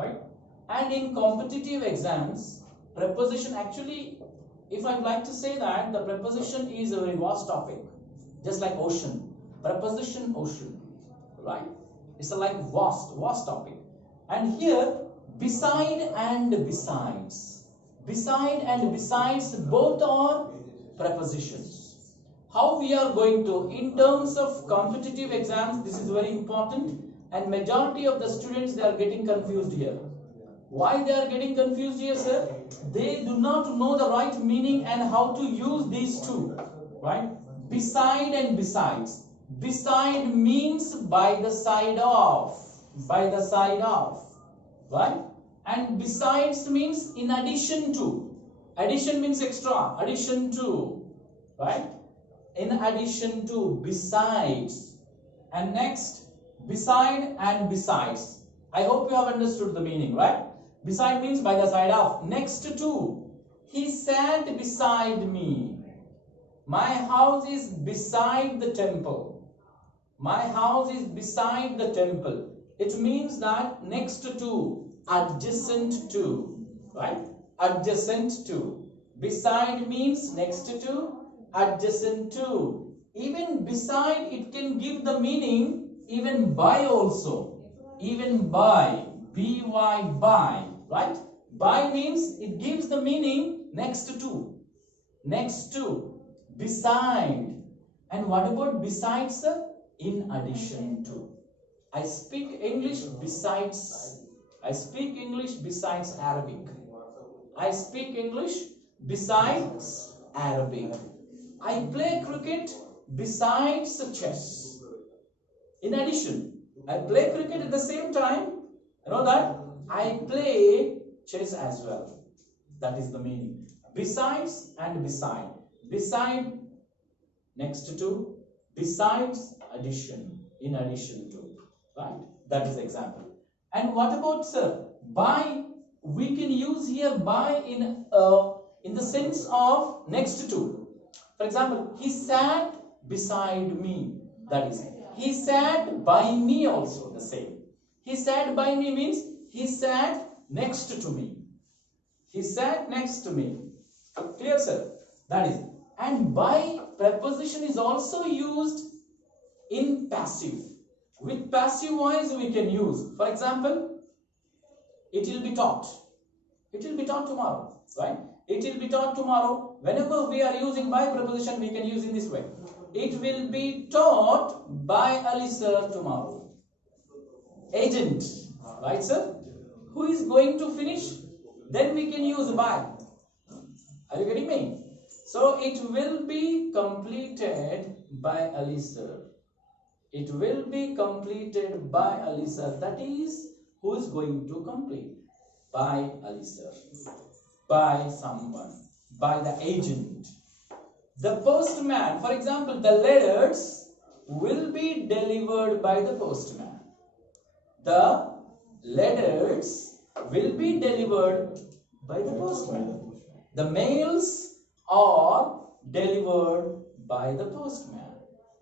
right? And in competitive exams, preposition actually, if I'd like to say that the preposition is a very vast topic, just like ocean, preposition ocean, right? It's a like vast topic. And here, beside and besides, both are prepositions. How we are going to, in terms of competitive exams, this is very important, and majority of the students, they are getting confused here. Why they are getting confused here, sir? They do not know the right meaning and how to use these two, right? Beside and besides. Beside means by the side of, right? And besides means in addition to. Addition means extra, addition to, right? In addition to, besides. And next, beside and besides. I hope you have understood the meaning, right? Beside means by the side of. Next to, he sat beside me. My house is beside the temple. My house is beside the temple. It means that next to, adjacent to, right? Adjacent to. Beside means next to, adjacent to. Even beside, it can give the meaning even by also. Even by, by, by, right? By means it gives the meaning next to, beside. And what about besides, sir? In addition to. I speak English besides Arabic. I speak English besides Arabic. I play cricket besides chess. In addition, I play cricket at the same time. You know that? I play chess as well. That is the meaning. Besides and beside. Beside, next to. Besides, addition. In addition to. Right? That is the example. And what about, sir? By, we can use here by in the sense of next to. For example, he sat beside me. That is, he sat by me also, the same. He sat by me means he sat next to me. He sat next to me. Clear, sir? That is. And by preposition is also used in passive. With passive voice we can use. For example, it will be taught. It will be taught tomorrow, right? It will be taught tomorrow. Whenever we are using by preposition, we can use in this way. It will be taught by Ali sir tomorrow. Agent, right, sir? Who is going to finish? Then we can use by. Are you getting me? So it will be completed by Ali sir. It will be completed by Ali sir. That is, who is going to complete? By Ali sir. By someone. By the agent. The postman, for example, the letters will be delivered by the postman. The letters will be delivered by the postman. The mails are delivered by the postman.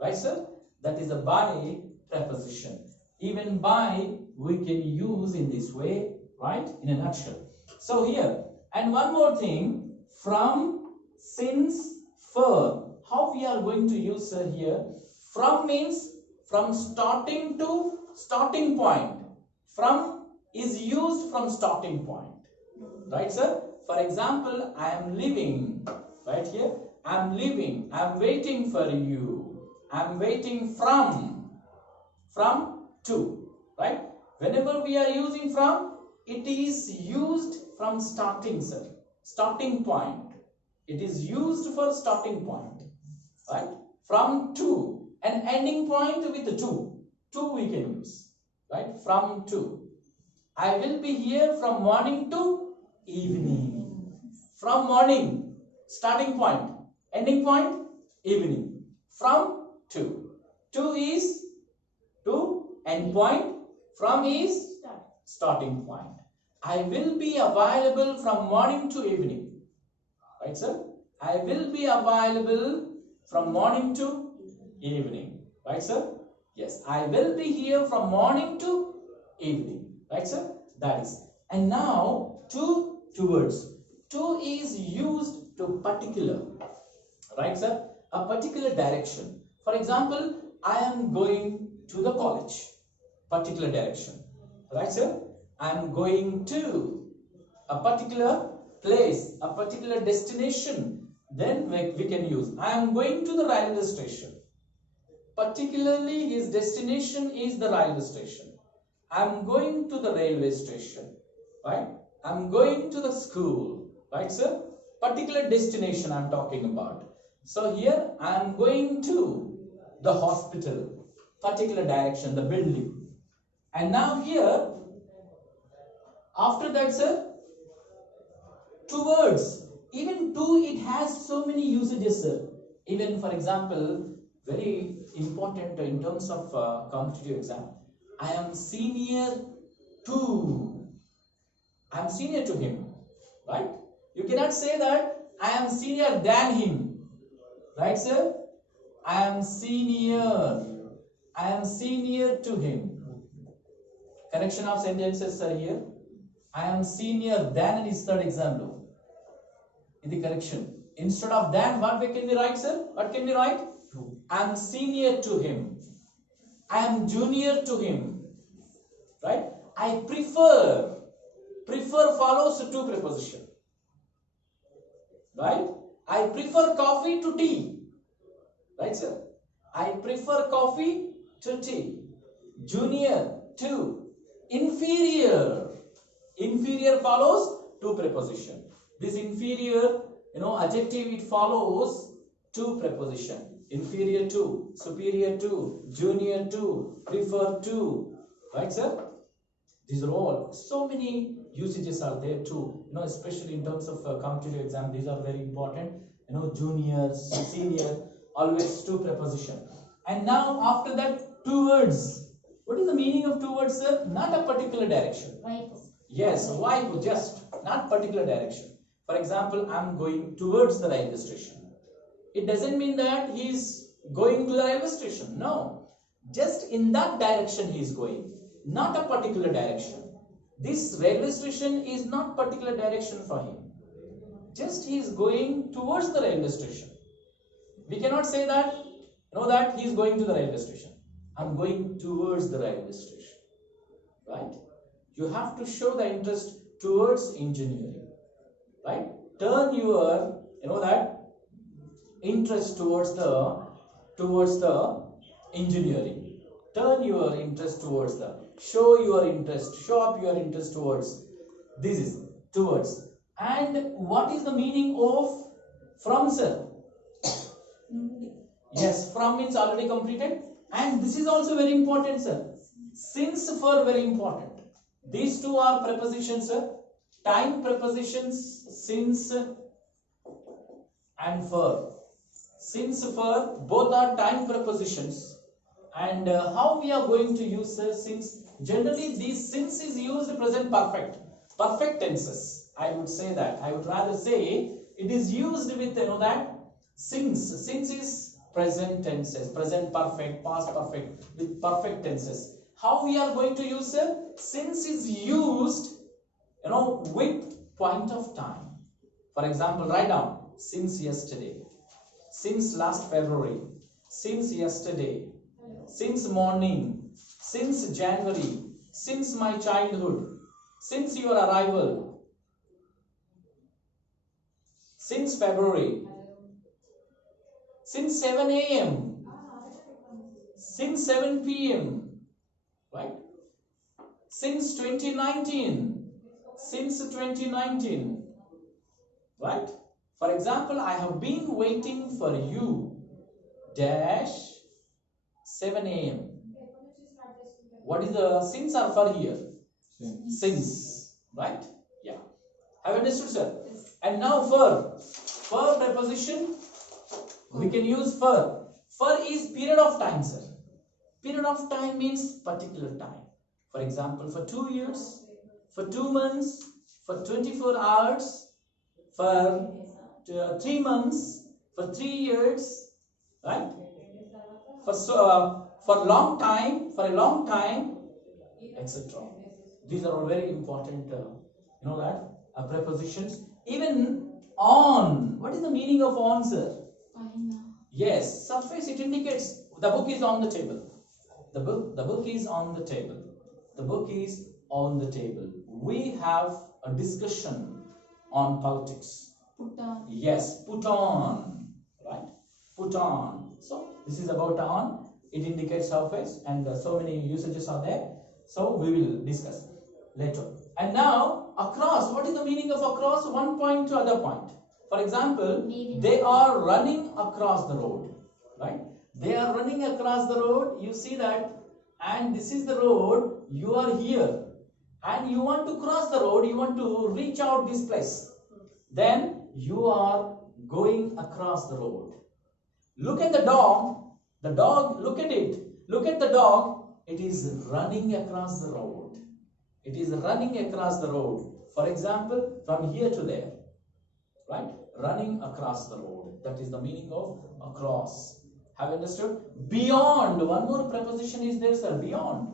Right, sir? That is a by preposition. Even by we can use in this way, right? In a nutshell. So here, and one more thing, from, since, for. How we are going to use here? From means from starting to starting point. From is used from starting point. Right, sir? For example, I am living. Right here. I am living. I am waiting for you. I am waiting from to. Right? Whenever we are using from, it is used from starting, sir. Starting point. It is used for starting point. Right? From to. An ending point with to. To we can use. Right? From to. I will be here from morning to evening. From morning, starting point. Ending point, evening. From to. To is to, end point. From is starting point. I will be available from morning to evening. Right, sir? I will be available from morning to evening. Right, sir? Yes, I will be here from morning to evening. Right, sir? That is. And now two words. To is used to particular. Right, sir? A particular direction. For example, I am going to the college. Particular direction. Right, sir? I am going to a particular place, a particular destination. Then we can use. I am going to the railway station. Particularly, his destination is the railway station. I am going to the railway station. Right? I am going to the school. Right, sir? Particular destination I am talking about. So here I am going to the hospital, particular direction, the building. And now here, after that, sir, two words. Even to, it has so many usages, sir. Even for example, very important in terms of competitive exam. I am senior to. I am senior to him. Right? You cannot say that I am senior than him. Right, sir? I am senior. I am senior to him. Correction of sentences, sir, here. I am senior than is third example. In the correction. Instead of than, what can we write, sir? What can we write? I am senior to him. I am junior to him. Right? I prefer. Prefer follows to preposition. Right? I prefer coffee to tea. Right, sir? I prefer coffee to tea. Junior to. Inferior. Inferior follows to preposition. This inferior, adjective, it follows to preposition. Inferior to, superior to, junior to, prefer to. Right, sir? These are all, so many usages are there too, especially in terms of competitive exam. These are very important, junior, senior, always to preposition. And now after that, two words. What is the meaning of two words, sir? Not a particular direction. Right. Yes, why? Just not particular direction. For example, I am going towards the railway station. It doesn't mean that he is going to the railway station. No, just in that direction he is going. Not a particular direction. This railway station is not particular direction for him. Just he is going towards the railway station. We cannot say that, that he is going to the railway station. I am going towards the railway station. Right? You have to show the interest towards engineering. Right? Turn your, that interest towards the engineering. Turn your interest towards the. Show your interest, show up your interest towards. This is towards. And what is the meaning of from, sir? Yes, from means already completed. And this is also very important, sir. Since, for, very important. These two are prepositions, sir. Time prepositions, since and for. Since, for, both are time prepositions. And how we are going to use since? Generally, these since is used present perfect. Perfect tenses. I would say that. I would rather say it is used with, that since. Since is present tenses. Present perfect, past perfect with perfect tenses. How we are going to use since is used, with point of time. For example, write down since yesterday. Since last February. Since yesterday. Since morning, since January, since my childhood, since your arrival, since February, since 7 a.m., since 7 p.m., right? Since 2019, since 2019, right? For example, I have been waiting for you, dash, 7 a.m. What is the since or for here? Since, right? Yeah. Have you understood, sir? And now for preposition, we can use for. For is period of time, sir. Period of time means particular time. For example, for 2 years, for 2 months, for 24 hours, for 3 months, for 3 years, right? For a long time, etc. These are all very important, prepositions. Even on. What is the meaning of on, sir? Yes, surface, it indicates the book is on the table. The book is on the table. The book is on the table. We have a discussion on politics. Put on. Yes, put on. Right? Put on. So, this is about on. It indicates surface, and so many usages are there. So, we will discuss later. And now, across. What is the meaning of across? One point to other point. For example, they are running across the road, right? They are running across the road. You see that, and this is the road. You are here, and you want to cross the road. You want to reach out this place. Then you are going across the road. Look at the dog. The dog. Look at it. Look at the dog. It is running across the road. It is running across the road. For example, from here to there. Right? Running across the road. That is the meaning of across. Have you understood? Beyond. One more preposition is there, sir. Beyond.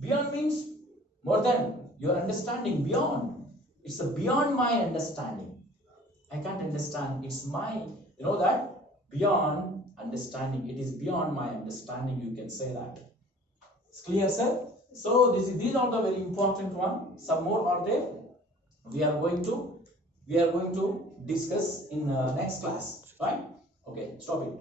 Beyond means more than your understanding. Beyond. It's beyond my understanding. I can't understand. It's my, that? Beyond understanding. It is beyond my understanding. You can say that. It's clear, sir? So these are the very important one. Some more are there. We are going to discuss in next class, right? Okay, stop it.